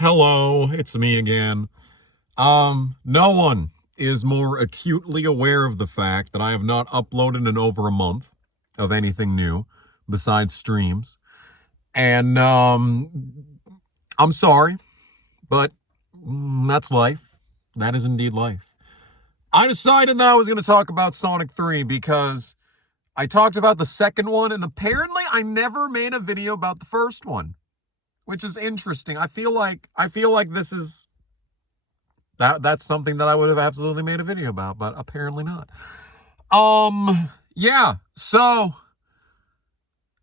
Hello, it's me again. No one is more acutely aware of the fact that I have not uploaded in over a month of anything new besides streams. And I'm sorry, but that's life. That is indeed life. I decided that I was going to talk about Sonic 3 because I talked about the second one and apparently I never made a video about the first one, which is interesting. I feel like this is that's something that I would have absolutely made a video about, but apparently not. Yeah. So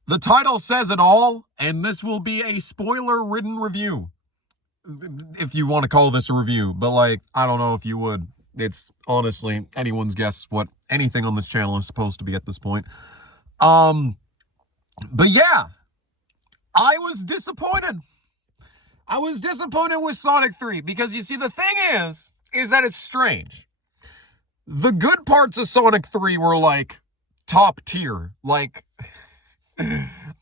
the title says it all, and this will be a spoiler-ridden review. If you want to call this a review, but I don't know if you would. It's honestly anyone's guess what anything on this channel is supposed to be at this point. But yeah, I was disappointed. I was disappointed with Sonic 3 because you see, the thing is that it's strange. The good parts of Sonic 3 were top tier. I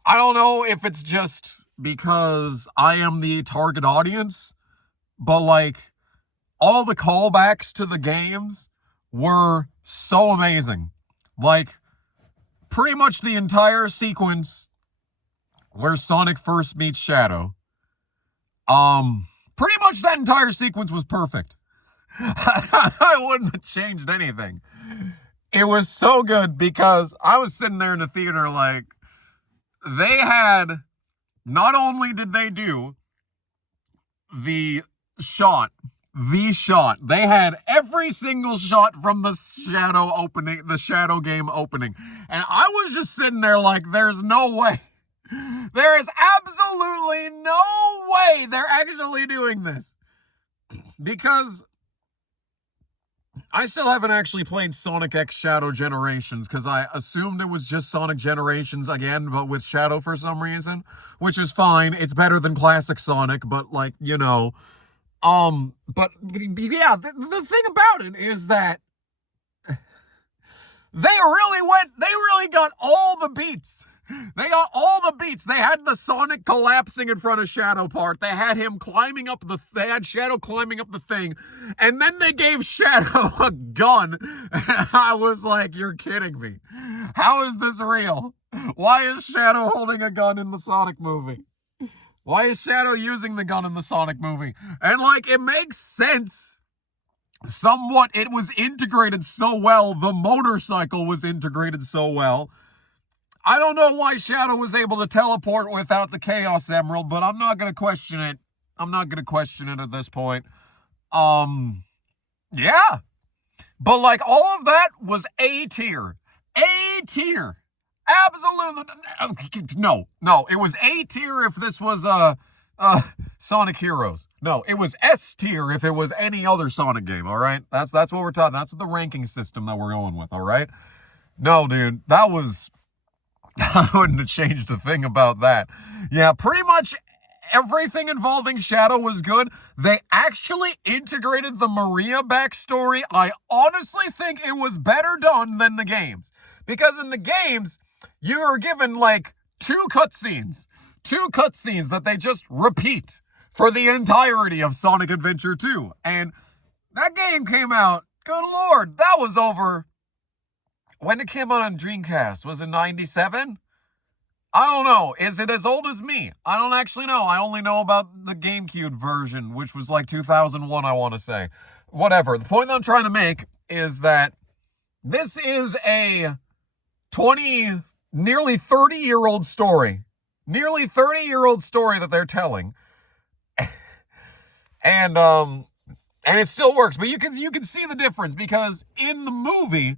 don't know if it's just because I am the target audience, but all the callbacks to the games were so amazing. Pretty much the entire sequence where Sonic first meets Shadow. Pretty much that entire sequence was perfect. I wouldn't have changed anything. It was so good because I was sitting there in the theater they had, not only did they do the shot, they had every single shot from the Shadow game opening. And I was just sitting there there's no way. There is absolutely no way they're actually doing this. Because I still haven't actually played Sonic X Shadow Generations because I assumed it was just Sonic Generations again, but with Shadow for some reason, which is fine. It's better than classic Sonic, but but yeah, the thing about it is that they really got all the beats. They got all the beats. They had the Sonic collapsing in front of Shadow part. They had him they had Shadow climbing up the thing. And then they gave Shadow a gun. And I was like, you're kidding me. How is this real? Why is Shadow holding a gun in the Sonic movie? Why is Shadow using the gun in the Sonic movie? And it makes sense. Somewhat, it was integrated so well. The motorcycle was integrated so well. I don't know why Shadow was able to teleport without the Chaos Emerald, but I'm not going to question it. I'm not going to question it at this point. Yeah. But all of that was A tier. A tier. Absolutely. No, it was A tier if this was Sonic Heroes. No, it was S tier if it was any other Sonic game, all right? That's what we're talking. That's the ranking system that we're going with, all right? No, dude, that was... I wouldn't have changed a thing about that. Yeah, pretty much everything involving Shadow was good. They actually integrated the Maria backstory. I honestly think it was better done than the games. Because in the games, you are given two cutscenes that they just repeat for the entirety of Sonic Adventure 2. And that game came out, good lord, that was over... When it came out on Dreamcast, was it 97? I don't know. Is it as old as me? I don't actually know. I only know about the GameCube version, which was 2001, I want to say. Whatever. The point that I'm trying to make is that this is a nearly 30-year-old story. Nearly 30-year-old story that they're telling. And it still works. But you can see the difference because in the movie...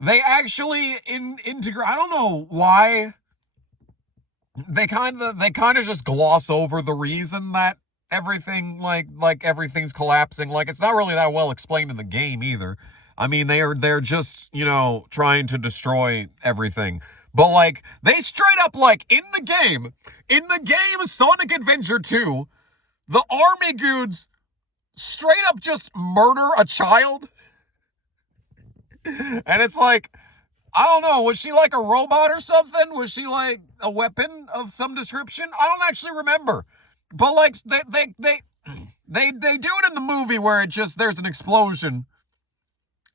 They actually integrate. I don't know why they kind of just gloss over the reason that everything everything's collapsing. It's not really that well explained in the game either. I mean, they're just trying to destroy everything. But they straight up in the game Sonic Adventure 2, the army dudes straight up just murder a child. And it's I don't know, was she a robot or something? Was she a weapon of some description? I don't actually remember. But they They do it in the movie where there's an explosion,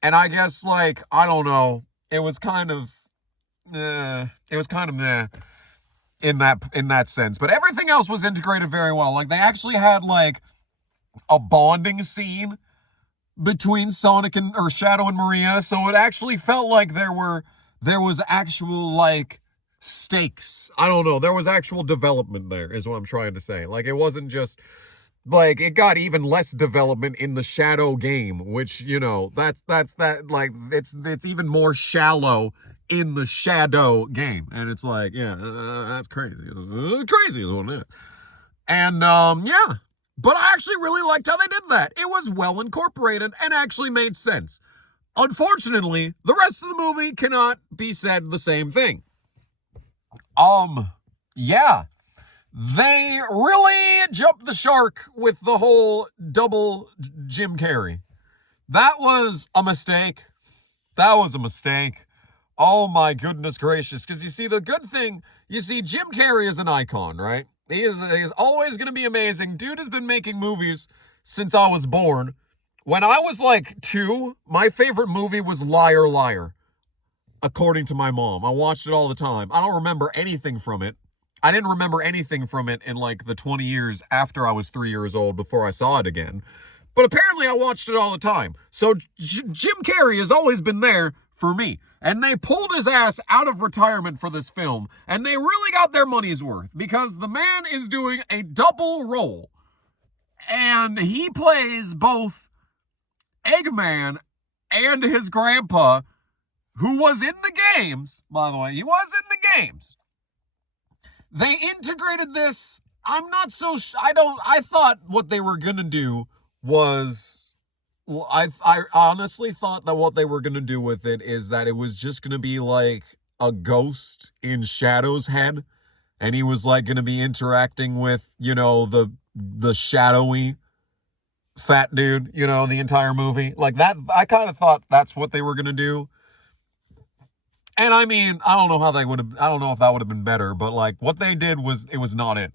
and I guess like I don't know, it was kind of in that sense, but everything else was integrated very well. Like they actually had like a bonding scene between Sonic and or Shadow and Maria, so it actually felt like there was actual like stakes. I don't know, there was actual development there is what I'm trying to say. Like it wasn't just like it got even less development in the Shadow game, which that's that like it's even more shallow in the Shadow game, and it's like that's crazy. Crazy is what it is. And yeah, but I actually really liked how they did that. It was well incorporated and actually made sense. Unfortunately, the rest of the movie cannot be said the same thing. Yeah, they really jumped the shark with the whole double Jim Carrey. That was a mistake. That was a mistake. Oh my goodness gracious. Because you see, the good thing, Jim Carrey is an icon, right? He is always going to be amazing. Dude has been making movies since I was born. When I was like 2, my favorite movie was Liar Liar, according to my mom. I watched it all the time. I don't remember anything from it. I didn't remember anything from it in like the 20 years after I was 3 years old before I saw it again. But apparently I watched it all the time. So Jim Carrey has always been there for me. And they pulled his ass out of retirement for this film. And they really got their money's worth because the man is doing a double role. And he plays both Eggman and his grandpa, who was in the games, by the way. He was in the games. They integrated this. I thought what they were going to do was, I honestly thought that what they were going to do with it is that it was just going to be like a ghost in Shadow's head. And he was like going to be interacting with, the shadowy fat dude, the entire movie. Like that, I kind of thought that's what they were going to do. And I mean, I don't know if that would have been better, but like what they did it was not it.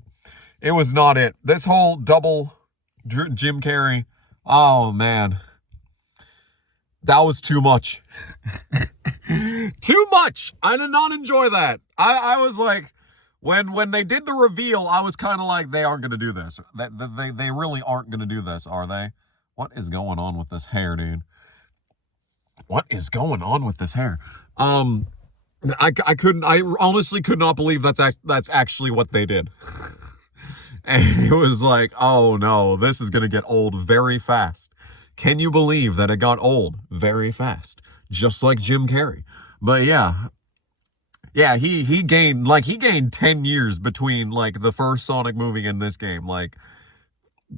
It was not it. This whole double Jim Carrey, oh man, that was too much. Too much. I did not enjoy that. I was like, when they did the reveal, I was kind of like, they aren't going to do this. They really aren't going to do this, are they? What is going on with this hair, dude? What is going on with this hair? I honestly could not believe that's actually what they did. And it was like, oh no, this is going to get old very fast. Can you believe that it got old very fast? Just like Jim Carrey. But yeah, he gained 10 years between like the first Sonic movie and this game. Like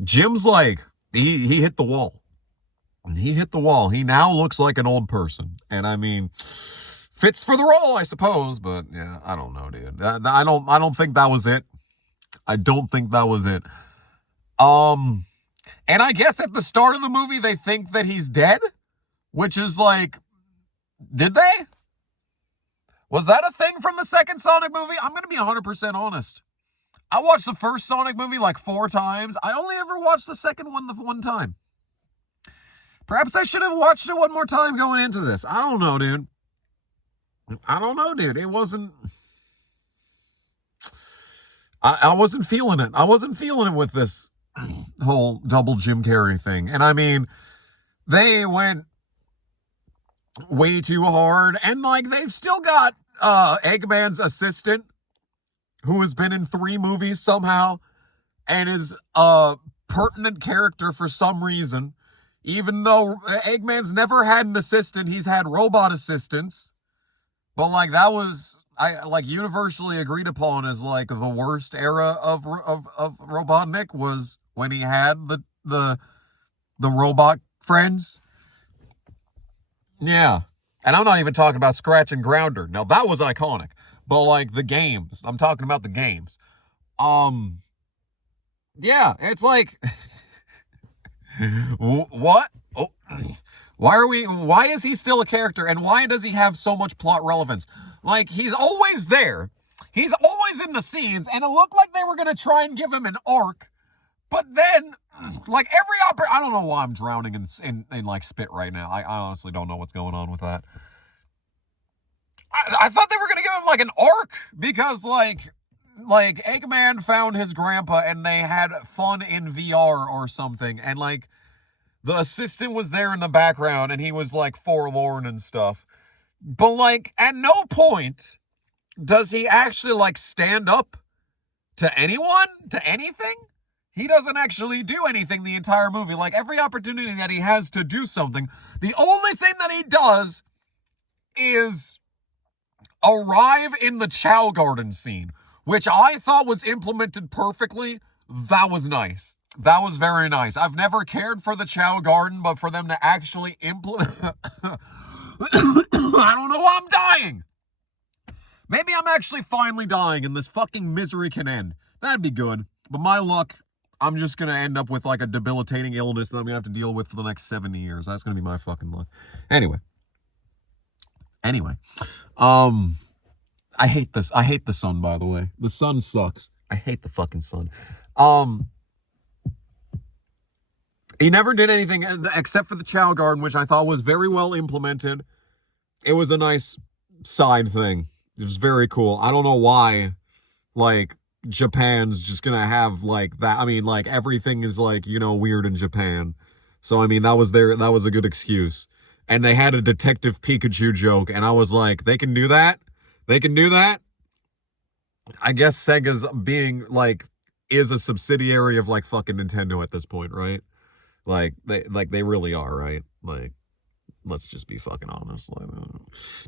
Jim's like, he hit the wall. He hit the wall. He now looks like an old person. And I mean, fits for the role, I suppose, but yeah, I don't know, dude. I don't think that was it. I don't think that was it. And I guess at the start of the movie, they think that he's dead, which is like, did they? Was that a thing from the second Sonic movie? I'm going to be 100% honest. I watched the first Sonic movie like 4 times. I only ever watched the second one the one time. Perhaps I should have watched it one more time going into this. I don't know, dude. It wasn't... I wasn't feeling it. I wasn't feeling it with this whole double Jim Carrey thing. And I mean, they went way too hard. And like, they've still got Eggman's assistant, who has been in 3 movies somehow and is a pertinent character for some reason. Even though Eggman's never had an assistant, he's had robot assistants. But like, that was universally agreed upon as like the worst era of Robotnik was when he had the robot friends. Yeah. And I'm not even talking about Scratch and Grounder. Now that was iconic. But like the games, I'm talking about the games. Yeah, it's like what? Oh. Why is he still a character, and why does he have so much plot relevance? Like, he's always there. He's always in the scenes, and it looked like they were going to try and give him an arc, but then like I don't know why I'm drowning in like spit right now. I honestly don't know what's going on with that. I thought they were gonna give him like an arc because like Eggman found his grandpa and they had fun in VR or something, and like the assistant was there in the background and he was like forlorn and stuff. But like at no point does he actually like stand up to anyone, to anything. He doesn't actually do anything the entire movie. Like every opportunity that he has to do something, the only thing that he does is arrive in the Chao Garden scene, which I thought was implemented perfectly. That was nice. That was very nice. I've never cared for the Chao Garden, but for them to actually implement... I don't know why I'm dying. Maybe I'm actually finally dying and this fucking misery can end. That'd be good. But my luck, I'm just going to end up with like a debilitating illness that I'm going to have to deal with for the next 70 years. That's going to be my fucking luck. Anyway. I hate this. I hate the sun, by the way. The sun sucks. I hate the fucking sun. He never did anything except for the Chao Garden, which I thought was very well implemented. It was a nice side thing. It was very cool. I don't know why, like, Japan's just gonna have, like, that. I mean, like, everything is, like, you know, weird in Japan. So, I mean, that was a good excuse. And they had a Detective Pikachu joke, and I was like, they can do that? They can do that? I guess Sega's being, like, is a subsidiary of, like, fucking Nintendo at this point, right? Like, they really are, right? Like, let's just be fucking honest. Like,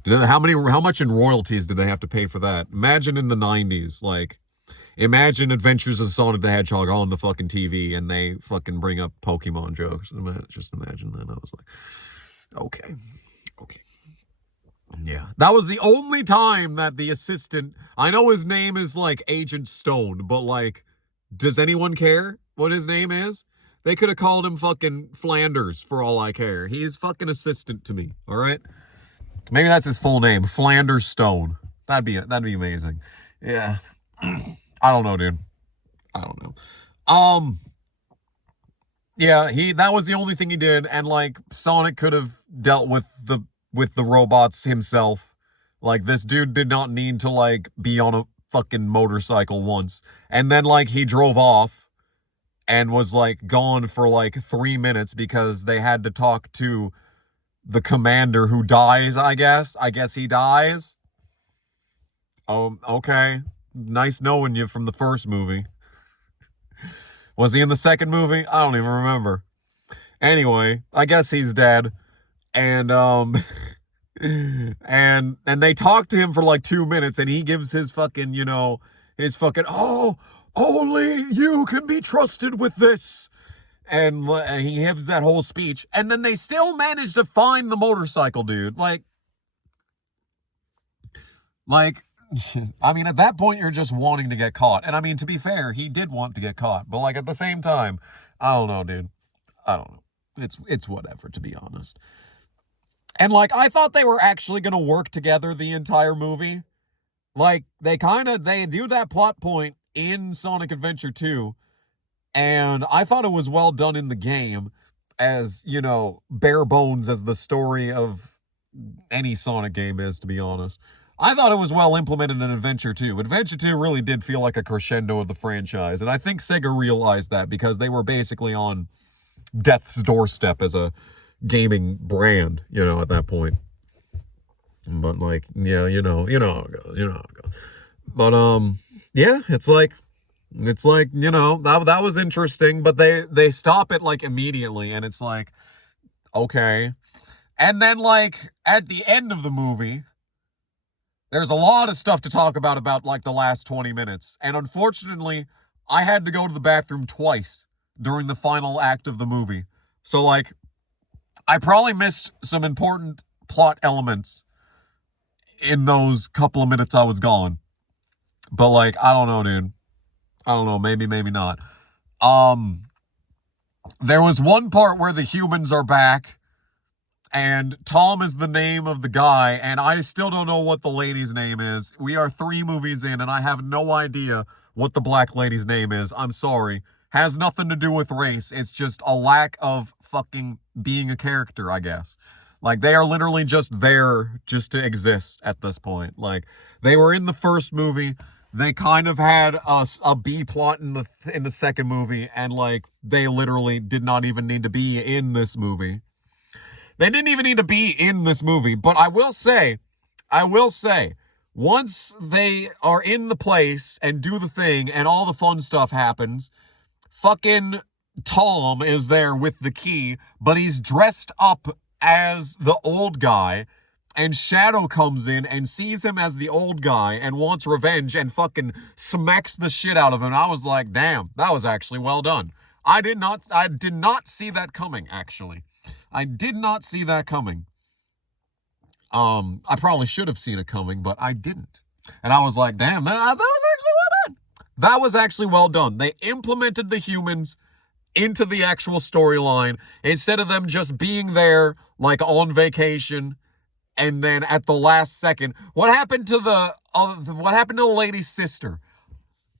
how much in royalties did they have to pay for that? Imagine in the 90s, like, imagine Adventures of Sonic the Hedgehog on the fucking TV and they fucking bring up Pokemon jokes. Just imagine that. I was like, okay. Yeah. That was the only time that the assistant, I know his name is like Agent Stone, but like, does anyone care what his name is? They could have called him fucking Flanders for all I care. He is fucking assistant to me, all right? Maybe that's his full name, Flanders Stone. That'd be amazing. Yeah. I don't know, dude. I don't know. Yeah, that was the only thing he did, and like Sonic could have dealt with the robots himself. Like this dude did not need to like be on a fucking motorcycle once. And then like he drove off and was like gone for like 3 minutes because they had to talk to the commander who dies, I guess. I guess he dies. Okay. Nice knowing you from the first movie. Was he in the second movie? I don't even remember. Anyway, I guess he's dead. And and they talk to him for like 2 minutes and he gives his fucking, you know, oh, only you can be trusted with this. And he gives that whole speech. And then they still manage to find the motorcycle dude. Like, I mean, at that point, you're just wanting to get caught. And I mean, to be fair, he did want to get caught. But like, at the same time, I don't know, dude. I don't know. It's whatever, to be honest. And like, I thought they were actually going to work together the entire movie. Like, they do that plot point in Sonic Adventure 2. And I thought it was well done in the game, as, you know, bare bones as the story of any Sonic game is, to be honest. I thought it was well implemented in Adventure 2. Adventure 2 really did feel like a crescendo of the franchise, and I think Sega realized that because they were basically on death's doorstep as a gaming brand, you know, at that point. But like, yeah, you know how it goes. But yeah, it's like, you know, that was interesting, but they stop it like immediately, and it's like, okay. And then like at the end of the movie, there's a lot of stuff to talk about like the last 20 minutes. And unfortunately, I had to go to the bathroom twice during the final act of the movie. So like, I probably missed some important plot elements in those couple of minutes I was gone. But like, I don't know, dude. I don't know, maybe not. There was one part where the humans are back, and Tom is the name of the guy, and I still don't know what the lady's name is. We are 3 movies in, and I have no idea what the black lady's name is. I'm sorry. Has nothing to do with race. It's just a lack of fucking being a character, I guess. Like, they are literally just there just to exist at this point. Like, they were in the first movie. They kind of had a B plot in the second movie, and like they literally did not even need to be in this movie. They didn't even need to be in this movie. But I will say, once they are in the place and do the thing and all the fun stuff happens, fucking Tom is there with the key, but he's dressed up as the old guy, and Shadow comes in and sees him as the old guy and wants revenge and fucking smacks the shit out of him. I was like, damn, that was actually well done. I did not see that coming, actually. I did not see that coming. I probably should have seen it coming, but I didn't. And I was like, damn, that was actually well done. That was actually well done. They implemented the humans into the actual storyline instead of them just being there like on vacation, and then at the last second, what happened to the lady's sister?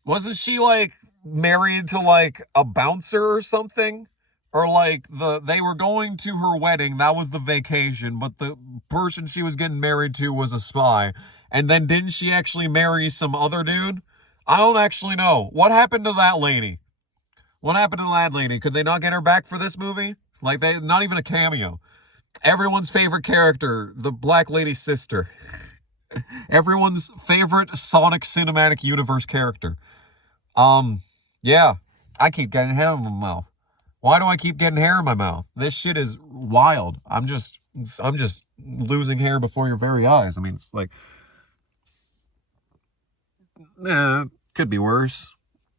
Wasn't she like married to like a bouncer or something? Or like they were going to her wedding, that was the vacation, but the person she was getting married to was a spy. And then didn't she actually marry some other dude? I don't actually know. What happened to that lady? What happened to that lady? Could they not get her back for this movie? Like, they not even a cameo. Everyone's favorite character, the Black Lady's sister. Everyone's favorite Sonic Cinematic Universe character. Yeah. I keep getting hair in my mouth. Why do I keep getting hair in my mouth? This shit is wild. I'm just losing hair before your very eyes. I mean, it's like, could be worse.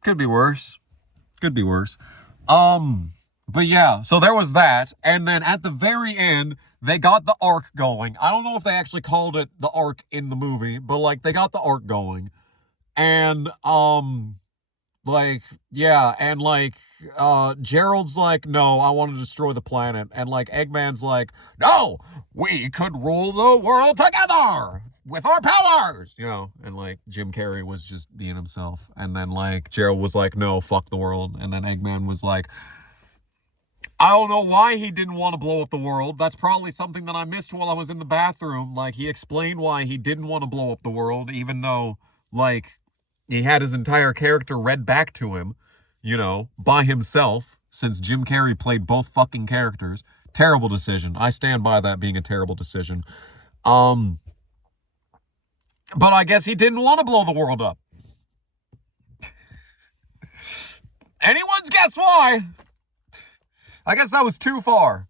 Could be worse. Could be worse. But yeah, so there was that. And then at the very end, they got the arc going. I don't know if they actually called it the arc in the movie, but like they got the arc going. And, like, yeah, and like, Gerald's like, no, I want to destroy the planet. And like, Eggman's like, no, we could rule the world together with our powers, you know. And like, Jim Carrey was just being himself. And then like, Gerald was like, no, fuck the world. And then Eggman was like, I don't know why he didn't want to blow up the world. That's probably something that I missed while I was in the bathroom. Like, he explained why he didn't want to blow up the world, even though, like, he had his entire character read back to him, you know, by himself, since Jim Carrey played both fucking characters. Terrible decision. I stand by that being a terrible decision. But I guess he didn't want to blow the world up. Anyone's guess why? I guess that was too far.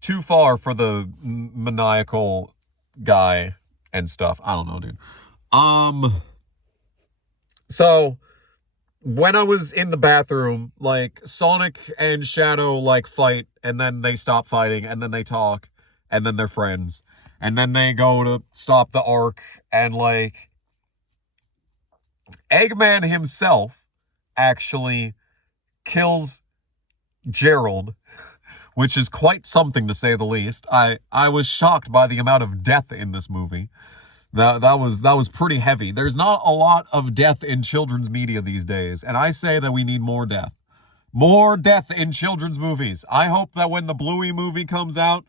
Too far for the maniacal guy and stuff. I don't know, dude. So when I was in the bathroom, like, Sonic and Shadow like fight, and then they stop fighting, and then they talk, and then they're friends, and then they go to stop the arc, and like, Eggman himself actually kills Gerald, which is quite something to say the least. I was shocked by the amount of death in this movie. That was pretty heavy. There's not a lot of death in children's media these days, and I say that we need more death. More death in children's movies. I hope that when the Bluey movie comes out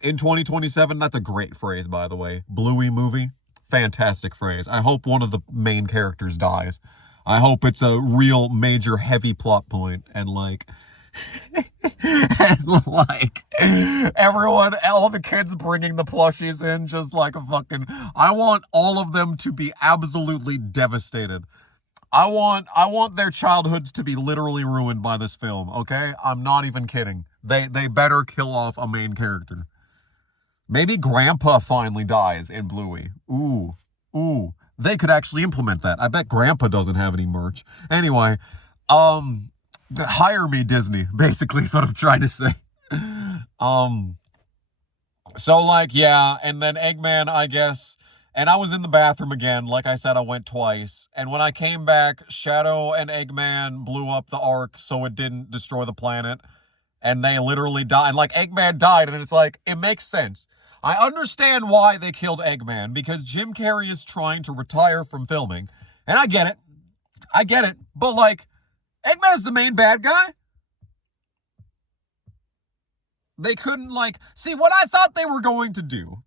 in 2027, that's a great phrase, by the way. Bluey movie. Fantastic phrase. I hope one of the main characters dies. I hope it's a real major heavy plot point, and like, and like, everyone, all the kids bringing the plushies in, just like a fucking, I want all of them to be absolutely devastated. I want their childhoods to be literally ruined by this film, okay? I'm not even kidding. They better kill off a main character. Maybe Grandpa finally dies in Bluey. Ooh. They could actually implement that. I bet Grandpa doesn't have any merch. Anyway, hire me, Disney, basically is what I'm trying to say. So like, yeah, and then Eggman, I guess, and I was in the bathroom again. Like I said, I went twice. And when I came back, Shadow and Eggman blew up the Ark so it didn't destroy the planet. And they literally died. And like, Eggman died, and it's like, it makes sense. I understand why they killed Eggman, because Jim Carrey is trying to retire from filming, And I get it, but like, Eggman's the main bad guy. They couldn't like, see what I thought they were going to do.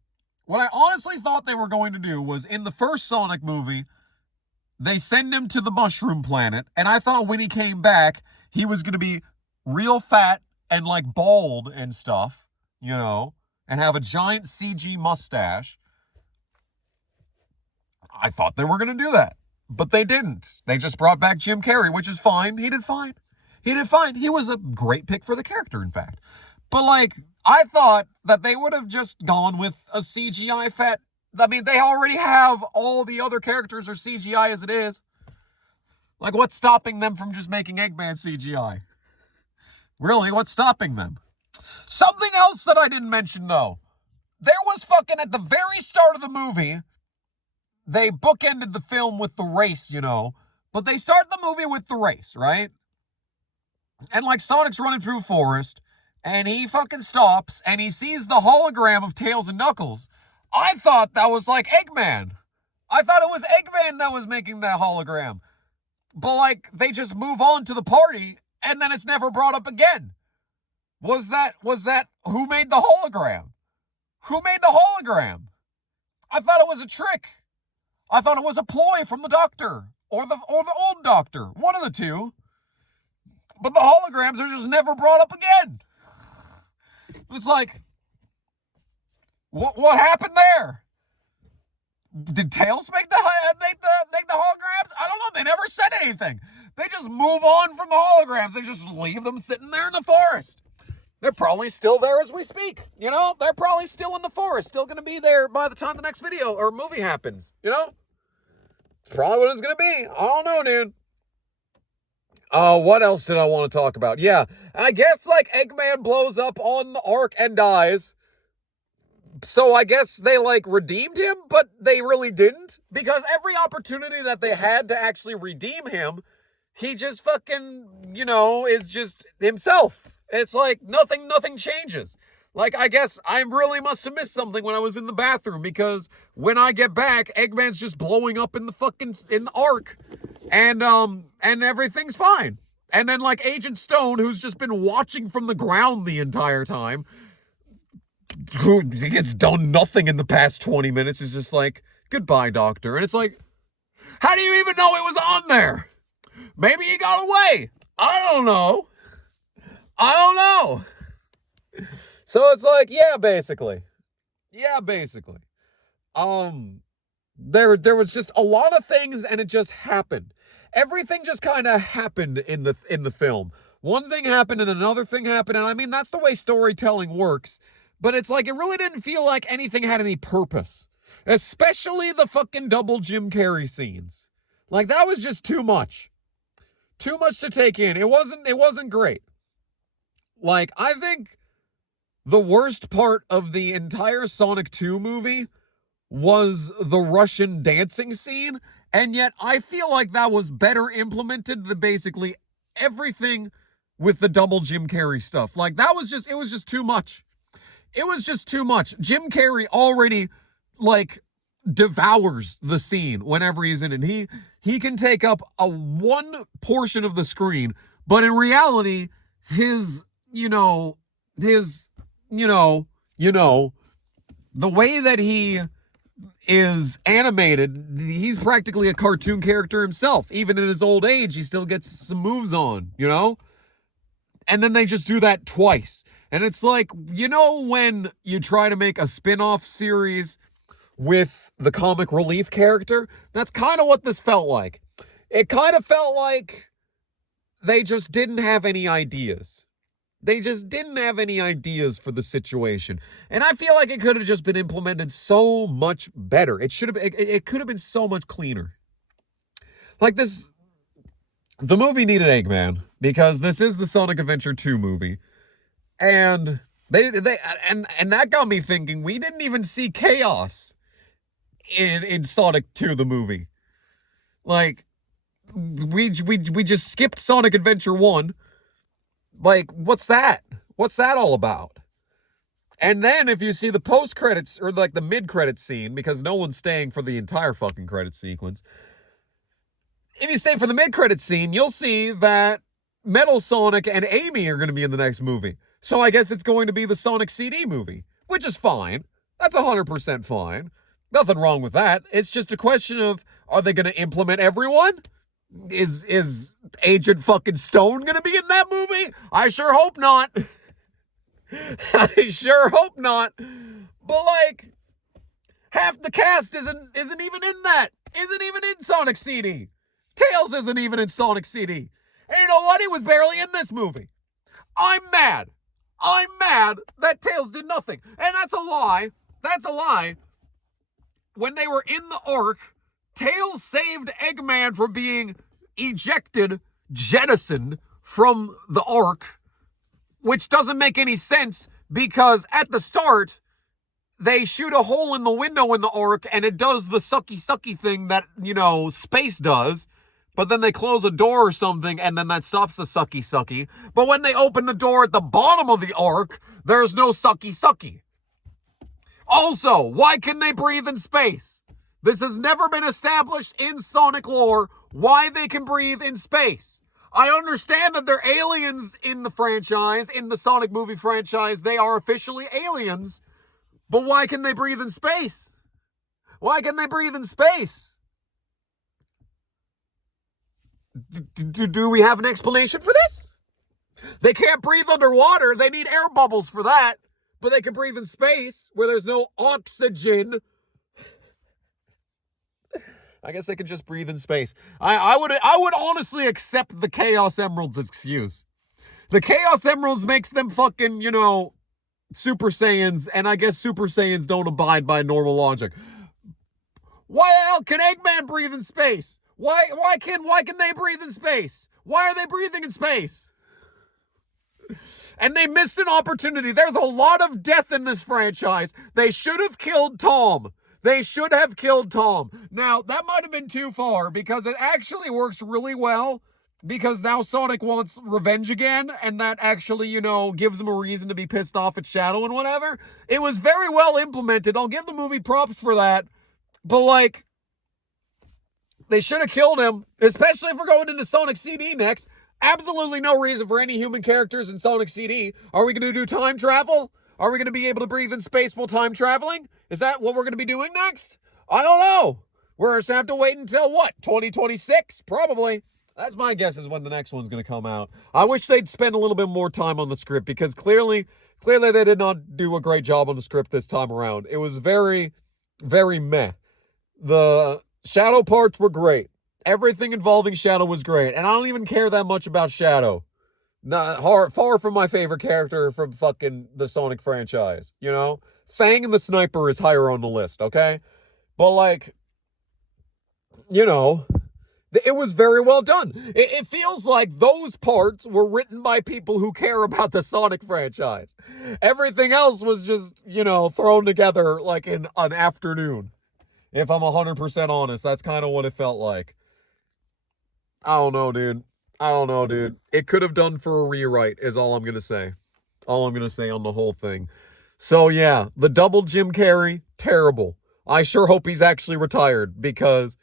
What I honestly thought they were going to do was in the first Sonic movie, they send him to the Mushroom Planet, and I thought when he came back, he was going to be real fat and like bald and stuff, you know, and have a giant CG mustache. I thought they were going to do that, but they didn't. They just brought back Jim Carrey, which is fine. He did fine. He was a great pick for the character, in fact. But like, I thought that they would have just gone with a CGI fat. I mean, they already have all the other characters are CGI as it is. Like, what's stopping them from just making Eggman CGI? Really, what's stopping them? Something else that I didn't mention, though. There was fucking, at the very start of the movie, they bookended the film with the race, you know. But they start the movie with the race, right? And like, Sonic's running through forest, and he fucking stops, and he sees the hologram of Tails and Knuckles. I thought that was like Eggman. I thought it was Eggman that was making that hologram. But like, they just move on to the party, and then it's never brought up again. Was that who made the hologram? Who made the hologram? I thought it was a trick. I thought it was a ploy from the Doctor or the old Doctor, one of the two. But the holograms are just never brought up again. It's like, what happened there? Did Tails make the holograms? I don't know. They never said anything. They just move on from the holograms. They just leave them sitting there in the forest. They're probably still there as we speak. You know, they're probably still in the forest, still going to be there by the time the next video or movie happens. You know, it's probably what it's going to be. I don't know, dude. What else did I want to talk about? Yeah, I guess like Eggman blows up on the Ark and dies. So I guess they like redeemed him, but they really didn't, because every opportunity that they had to actually redeem him, he just fucking, you know, is just himself. It's like nothing changes. Like, I guess I really must have missed something when I was in the bathroom, because when I get back, Eggman's just blowing up in the Ark, and everything's fine. And then like Agent Stone, who's just been watching from the ground the entire time, who has done nothing in the past 20 minutes, is just like, goodbye, Doctor. And it's like, how do you even know it was on there? Maybe he got away. I don't know. So it's like, yeah, basically. There was just a lot of things, and it just happened. Everything just kind of happened in the film. One thing happened and another thing happened, and I mean, that's the way storytelling works. But it's like, it really didn't feel like anything had any purpose. Especially the fucking double Jim Carrey scenes. Like, that was just too much. Too much to take in. It wasn't great. Like, I think the worst part of the entire Sonic 2 movie was the Russian dancing scene. And yet, I feel like that was better implemented than basically everything with the double Jim Carrey stuff. Like, it was just too much. It was just too much. Jim Carrey already, like, devours the scene whenever he's in it. He can take up one portion of the screen, but in reality, the way that he is animated, he's practically a cartoon character himself. Even in his old age, he still gets some moves on, you know? And then they just do that twice. And it's like, you know, when you try to make a spin-off series with the comic relief character, that's kind of what this felt like. It kind of felt like they just didn't have any ideas. They just didn't have any ideas for the situation. And I feel like it could have just been implemented so much better. It could have been so much cleaner. Like this, the movie needed Eggman, because this is the Sonic Adventure 2 movie. And and that got me thinking, we didn't even see Chaos in Sonic 2 the movie. Like, we just skipped Sonic Adventure 1. Like, what's that? What's that all about? And then if you see the post-credits, or like the mid-credit scene, because no one's staying for the entire fucking credit sequence, if you stay for the mid-credit scene, you'll see that Metal Sonic and Amy are going to be in the next movie. So I guess it's going to be the Sonic CD movie, which is fine. That's 100% fine. Nothing wrong with that. It's just a question of, are they going to implement everyone? Is Agent fucking Stone going to be in that movie? I sure hope not. I sure hope not. But like, half the cast isn't even in that. Isn't even in Sonic CD. Tails isn't even in Sonic CD. And you know what? He was barely in this movie. I'm mad. I'm mad that Tails did nothing. And that's a lie. That's a lie. When they were in the Ark, Tails saved Eggman from being ejected, jettisoned from the Ark, which doesn't make any sense because at the start, they shoot a hole in the window in the Ark and it does the sucky thing that, space does. But then they close a door or something and then that stops the sucky. But when they open the door at the bottom of the Ark, there's no sucky. Also, why can they breathe in space? This has never been established in Sonic lore why they can breathe in space. I understand that they're aliens in the franchise, in the Sonic movie franchise. They are officially aliens. But why can they breathe in space? Why can they breathe in space? Do we have an explanation for this? They can't breathe underwater. They need air bubbles for that. But they can breathe in space where there's no oxygen. I guess they can just breathe in space. I would honestly accept the Chaos Emeralds excuse. The Chaos Emeralds makes them fucking, Super Saiyans, and I guess Super Saiyans don't abide by normal logic. Why the hell can Eggman breathe in space? Why can they breathe in space? Why are they breathing in space? And they missed an opportunity. There's a lot of death in this franchise. They should have killed Tom. They should have killed Tom. Now, that might have been too far because it actually works really well because now Sonic wants revenge again and that actually, gives him a reason to be pissed off at Shadow and whatever. It was very well implemented. I'll give the movie props for that. But, like, they should have killed him, especially if we're going into Sonic CD next. Absolutely no reason for any human characters in Sonic CD. Are we going to do time travel? Are we going to be able to breathe in space while time traveling? Is that what we're going to be doing next? I don't know. We're going to have to wait until what? 2026? Probably. That's my guess is when the next one's going to come out. I wish they'd spend a little bit more time on the script because clearly they did not do a great job on the script this time around. It was very, very meh. The Shadow parts were great. Everything involving Shadow was great. And I don't even care that much about Shadow. Far from my favorite character from fucking the Sonic franchise, Fang and the Sniper is higher on the list, okay? But, like, it was very well done. It feels like those parts were written by people who care about the Sonic franchise. Everything else was just, thrown together like in an afternoon. If I'm 100% honest, that's kind of what it felt like. I don't know, dude. It could have done for a rewrite, is all I'm going to say. All I'm going to say on the whole thing. So, yeah, the double Jim Carrey, terrible. I sure hope he's actually retired, because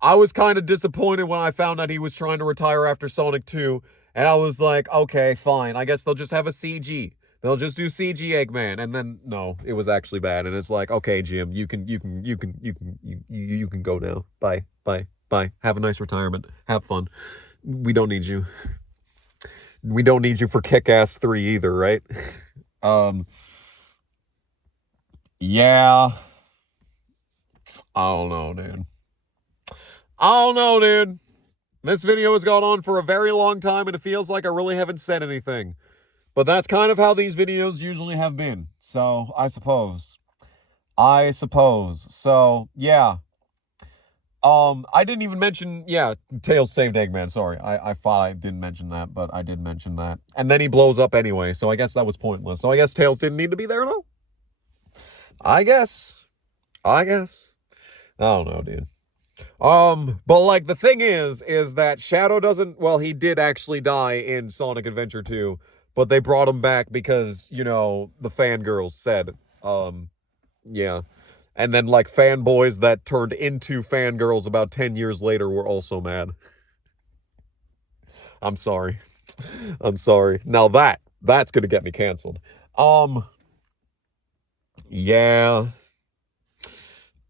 I was kind of disappointed when I found out he was trying to retire after Sonic 2, and I was like, okay, fine. I guess they'll just have a CG. They'll just do CG Eggman, and then, no, it was actually bad, and it's like, okay, Jim, you can go now. Bye. Have a nice retirement. Have fun. We don't need you. We don't need you for Kick-Ass 3 either, right? Yeah. I don't know, dude. This video has gone on for a very long time, and it feels like I really haven't said anything. But that's kind of how these videos usually have been. So, I suppose. So, yeah. I didn't even mention, Tails saved Eggman, sorry. I thought I didn't mention that, but I did mention that. And then he blows up anyway, so I guess that was pointless. So I guess Tails didn't need to be there, though? I guess. I don't know, dude. But like, the thing is that Shadow doesn't, well, he did actually die in Sonic Adventure 2, but they brought him back because, the fangirls said, yeah. And then, like, fanboys that turned into fangirls about 10 years later were also mad. I'm sorry. I'm sorry. Now that's gonna get me canceled. Yeah.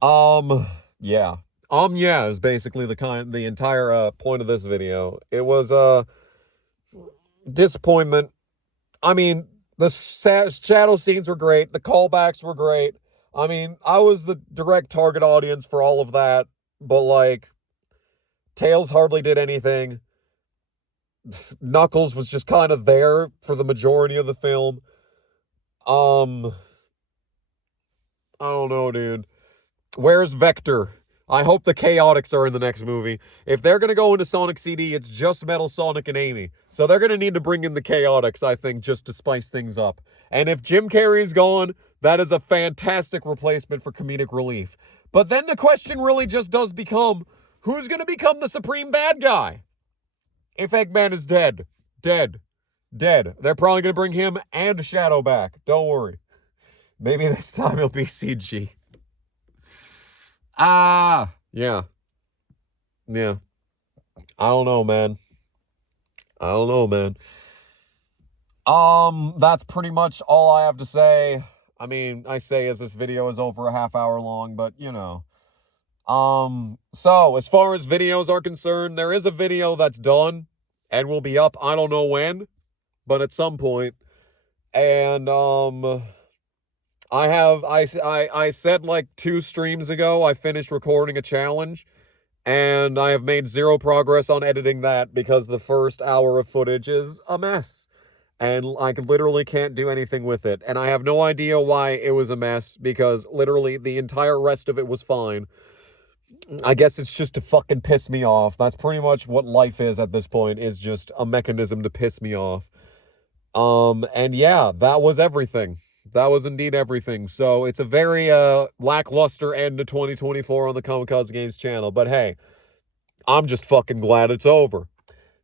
Yeah. Yeah is basically the entire point of this video. It was disappointment. I mean, the shadow scenes were great. The callbacks were great. I mean, I was the direct target audience for all of that, but like, Tails hardly did anything. Knuckles was just kind of there for the majority of the film. I don't know, dude. Where's Vector? I hope the Chaotix are in the next movie. If they're going to go into Sonic CD, it's just Metal Sonic and Amy. So they're going to need to bring in the Chaotix, I think, just to spice things up. And if Jim Carrey's gone, that is a fantastic replacement for comedic relief. But then the question really just does become, who's going to become the supreme bad guy? If Eggman is dead. Dead. They're probably going to bring him and Shadow back. Don't worry. Maybe this time it'll be CG. Yeah. I don't know, man. That's pretty much all I have to say. I mean, I say as this video is over a half hour long, but you know. So as far as videos are concerned, there is a video that's done and will be up, I don't know when, but at some point. And, I said like 2 streams ago, I finished recording a challenge, and I have made 0 progress on editing that because the first hour of footage is a mess. And I literally can't do anything with it. And I have no idea why it was a mess, because literally the entire rest of it was fine. I guess it's just to fucking piss me off. That's pretty much what life is at this point, is just a mechanism to piss me off. And yeah, that was everything. That was indeed everything. So it's a very lackluster end to 2024 on the Kamikaze Games channel. But hey, I'm just fucking glad it's over.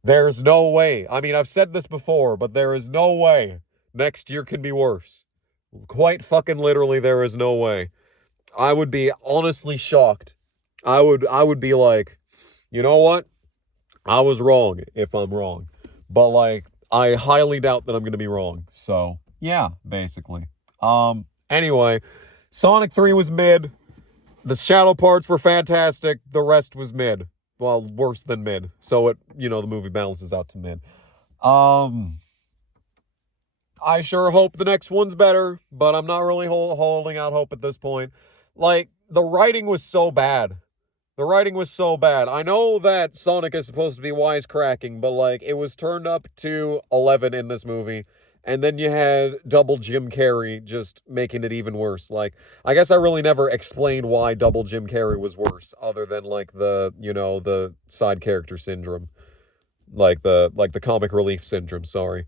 There's no way. I mean, I've said this before, but there is no way next year can be worse. Quite fucking literally, there is no way. I would be honestly shocked. I would be like, you know what? I was wrong if I'm wrong. But like, I highly doubt that I'm going to be wrong. So, yeah, basically. Anyway, Sonic 3 was mid. The shadow parts were fantastic. The rest was mid. Well, worse than mid. So it, the movie balances out to mid. I sure hope the next one's better, but I'm not really holding out hope at this point. Like, the writing was so bad. I know that Sonic is supposed to be wisecracking, but like, it was turned up to 11 in this movie. And then you had double Jim Carrey just making it even worse. Like, I guess I really never explained why double Jim Carrey was worse, other than like the side character syndrome. Like the comic relief syndrome, sorry.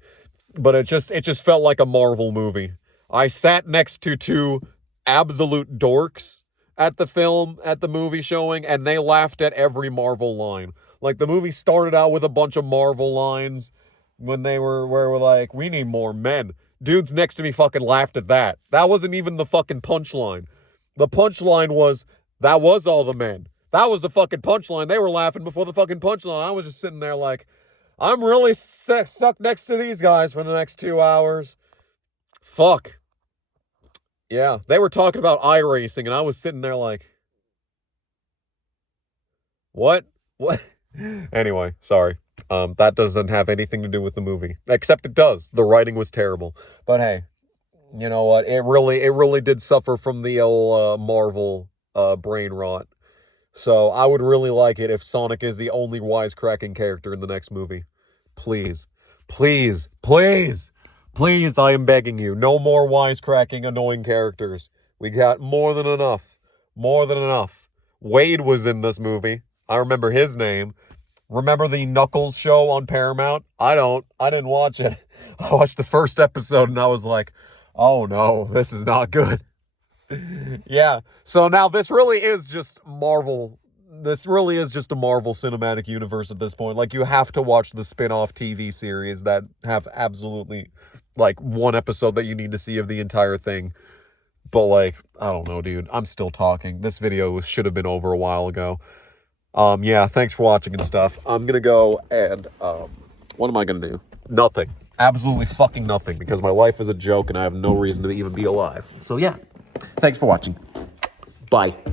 But it just felt like a Marvel movie. I sat next to 2 absolute dorks at the movie showing, and they laughed at every Marvel line. Like, the movie started out with a bunch of Marvel lines when where we're like, we need more men. Dudes next to me fucking laughed at that. That wasn't even the fucking punchline. The punchline was, that was all the men. That was the fucking punchline. They were laughing before the fucking punchline. I was just sitting there like, I'm really stuck next to these guys for the next 2 hours. Fuck. Yeah, they were talking about iRacing, and I was sitting there like, what? Anyway, sorry. That doesn't have anything to do with the movie. Except it does. The writing was terrible. But hey, you know what? It really did suffer from the old Marvel brain rot. So I would really like it if Sonic is the only wisecracking character in the next movie. Please, I am begging you. No more wisecracking, annoying characters. We got more than enough. Wade was in this movie. I remember his name. Remember the Knuckles show on Paramount? I don't. I didn't watch it. I watched the first episode and I was like, oh no, this is not good. Yeah. So now this really is just Marvel. This really is just a Marvel Cinematic Universe at this point. Like, you have to watch the spin-off TV series that have absolutely, like, 1 episode that you need to see of the entire thing. But, like, I don't know, dude. I'm still talking. This video should have been over a while ago. Yeah, thanks for watching and stuff. I'm gonna go and, what am I gonna do? Nothing. Absolutely fucking nothing, because my life is a joke and I have no reason to even be alive. So, yeah. Thanks for watching. Bye.